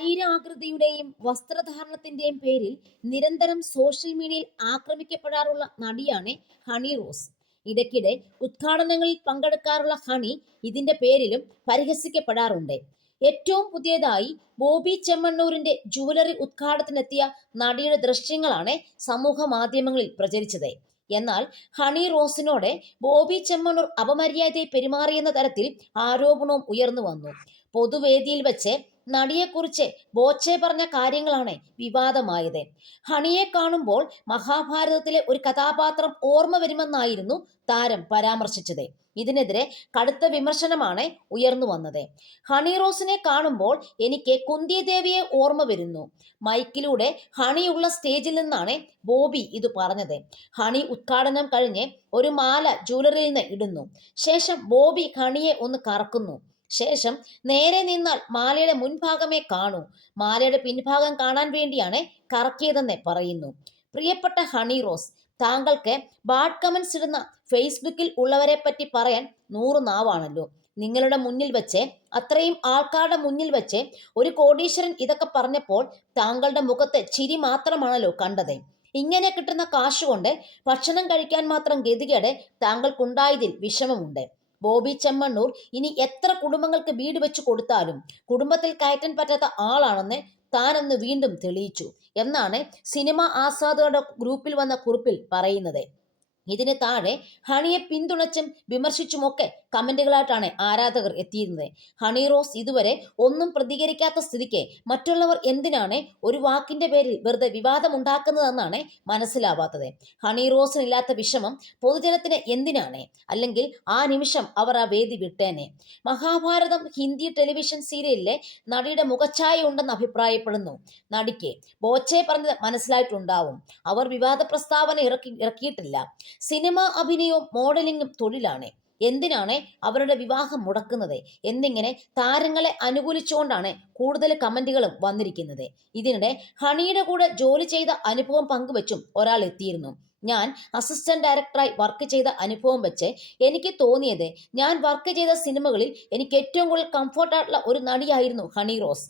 ശരീരാകൃതിയുടെയും വസ്ത്രധാരണത്തിന്റെയും പേരിൽ നിരന്തരം സോഷ്യൽ മീഡിയയിൽ ആക്രമിക്കപ്പെടാറുള്ള നടിയാണ് ഹണി റോസ്. ഇടയ്ക്കിടെ ഉദ്ഘാടനങ്ങളിൽ പങ്കെടുക്കാറുള്ള ഹണി ഇതിന്റെ പേരിലും പരിഹസിക്കപ്പെടാറുണ്ട്. ഏറ്റവും പുതിയതായി ബോബി ചെമ്മണ്ണൂരിന്റെ ജുവലറി ഉദ്ഘാടനത്തിനെത്തിയ നടിയുടെ ദൃശ്യങ്ങളാണ് സമൂഹ മാധ്യമങ്ങളിൽ പ്രചരിച്ചത്. എന്നാൽ ഹണി റോസിനോട് ബോബി ചെമ്മണ്ണൂർ അപമര്യാദയെ പെരുമാറിയെന്ന തരത്തിൽ ആരോപണവും ഉയർന്നു വന്നു. പൊതുവേദിയിൽ വെച്ച് നടിയെക്കുറിച്ച് ബോച്ചെ പറഞ്ഞ കാര്യങ്ങളാണ് വിവാദമായത്. ഹണിയെ കാണുമ്പോൾ മഹാഭാരതത്തിലെ ഒരു കഥാപാത്രം ഓർമ്മ വരുമെന്നായിരുന്നു താരം പരാമർശിച്ചത്. ഇതിനെതിരെ കടുത്ത വിമർശനമാണ് ഉയർന്നു വന്നത്. ഹണി റോസിനെ കാണുമ്പോൾ എനിക്ക് കുന്തിയദേവിയെ ഓർമ്മ വരുന്നു. മൈക്കിലൂടെ ഹണിയുള്ള സ്റ്റേജിൽ നിന്നാണ് ബോബി ഇത് പറഞ്ഞത്. ഹണി ഉദ്ഘാടനം കഴിഞ്ഞ് ഒരു മാല ജ്വല്ലറിയിൽ നിന്ന് ഇടുന്നു. ശേഷം ബോബി ഹണിയെ ഒന്ന് കറക്കുന്നു. ശേഷം നേരെ നിന്നാൽ മാലയുടെ മുൻഭാഗമേ കാണൂ. മാലയുടെ പിൻഭാഗം കാണാൻ വേണ്ടിയാണ് കറക്കിയതെന്ന് പറയുന്നു. പ്രിയപ്പെട്ട ഹണി റോസ് താങ്കൾക്ക് ബാഡ് കമൻസ് ഇടുന്ന ഫേസ്ബുക്കിൽ ഉള്ളവരെ പറ്റി പറയാൻ നൂറ് നാവാണല്ലോ. നിങ്ങളുടെ മുന്നിൽ വെച്ച് അത്രയും ആൾക്കാരുടെ മുന്നിൽ വെച്ച് ഒരു കോടീശ്വരൻ ഇതൊക്കെ പറഞ്ഞപ്പോൾ താങ്കളുടെ മുഖത്ത് ചിരി മാത്രമാണല്ലോ കണ്ടത്. ഇങ്ങനെ കിട്ടുന്ന കാശുകൊണ്ട് ഭക്ഷണം കഴിക്കാൻ മാത്രം ഗതികേട് താങ്കൾക്കുണ്ടായതിൽ വിഷമമുണ്ട്. ബോബി ചെമ്മണ്ണൂർ ഇനി എത്ര കുടുംബങ്ങൾക്ക് വീട് വെച്ച് കൊടുത്താലും കുടുംബത്തിൽ കയറ്റാൻ പറ്റാത്ത ആളാണെന്ന് താനൊന്ന് വീണ്ടും തെളിയിച്ചു എന്നാണ് സിനിമ ആസ്വാദകരുടെ ഗ്രൂപ്പിൽ വന്ന കുറിപ്പിൽ പറയുന്നത്. ഇതിന് താഴെ ഹണിയെ പിന്തുണച്ചും വിമർശിച്ചുമൊക്കെ കമന്റുകളായിട്ടാണ് ആരാധകർ എത്തിയിരുന്നത്. ഹണി റോസ് ഇതുവരെ ഒന്നും പ്രതികരിക്കാത്ത സ്ഥിതിക്ക് മറ്റുള്ളവർ എന്തിനാണ് ഒരു വാക്കിന്റെ പേരിൽ വെറുതെ വിവാദമുണ്ടാക്കുന്നതെന്നാണ് മനസ്സിലാവാത്തത്. ഹണി റോസിനില്ലാത്ത വിഷമം പൊതുജനത്തിന് എന്തിനാണ്? അല്ലെങ്കിൽ ആ നിമിഷം അവർ ആ വേദി വിട്ടേനെ. മഹാഭാരതം ഹിന്ദി ടെലിവിഷൻ സീരിയലിലെ നടിയുടെ മുഖച്ഛായ ഉണ്ടെന്ന് അഭിപ്രായപ്പെടുന്നു. നടിക്ക് ബോച്ചെ പറഞ്ഞത് മനസ്സിലായിട്ടുണ്ടാവും. അവർ വിവാദ പ്രസ്താവന ഇറക്കി ഇറക്കിയിട്ടില്ല. സിനിമ അഭിനയവും മോഡലിംഗും തൊഴിലാണ്. എന്തിനാണ് അവരുടെ വിവാഹം മുടക്കുന്നത്? എന്നിങ്ങനെ താരങ്ങളെ അനുകൂലിച്ചുകൊണ്ടാണ് കൂടുതൽ കമന്റുകളും വന്നിരിക്കുന്നത്. ഇതിനിടെ ഹണിയുടെ കൂടെ ജോലി ചെയ്ത അനുഭവം പങ്കുവച്ചും ഒരാൾ എത്തിയിരുന്നു. ഞാൻ അസിസ്റ്റന്റ് ഡയറക്ടറായി വർക്ക് ചെയ്ത അനുഭവം വെച്ച് എനിക്ക് തോന്നിയത് ഞാൻ വർക്ക് ചെയ്ത സിനിമകളിൽ എനിക്ക് ഏറ്റവും കൂടുതൽ കംഫർട്ടായിട്ടുള്ള ഒരു നടിയായിരുന്നു ഹണി റോസ്.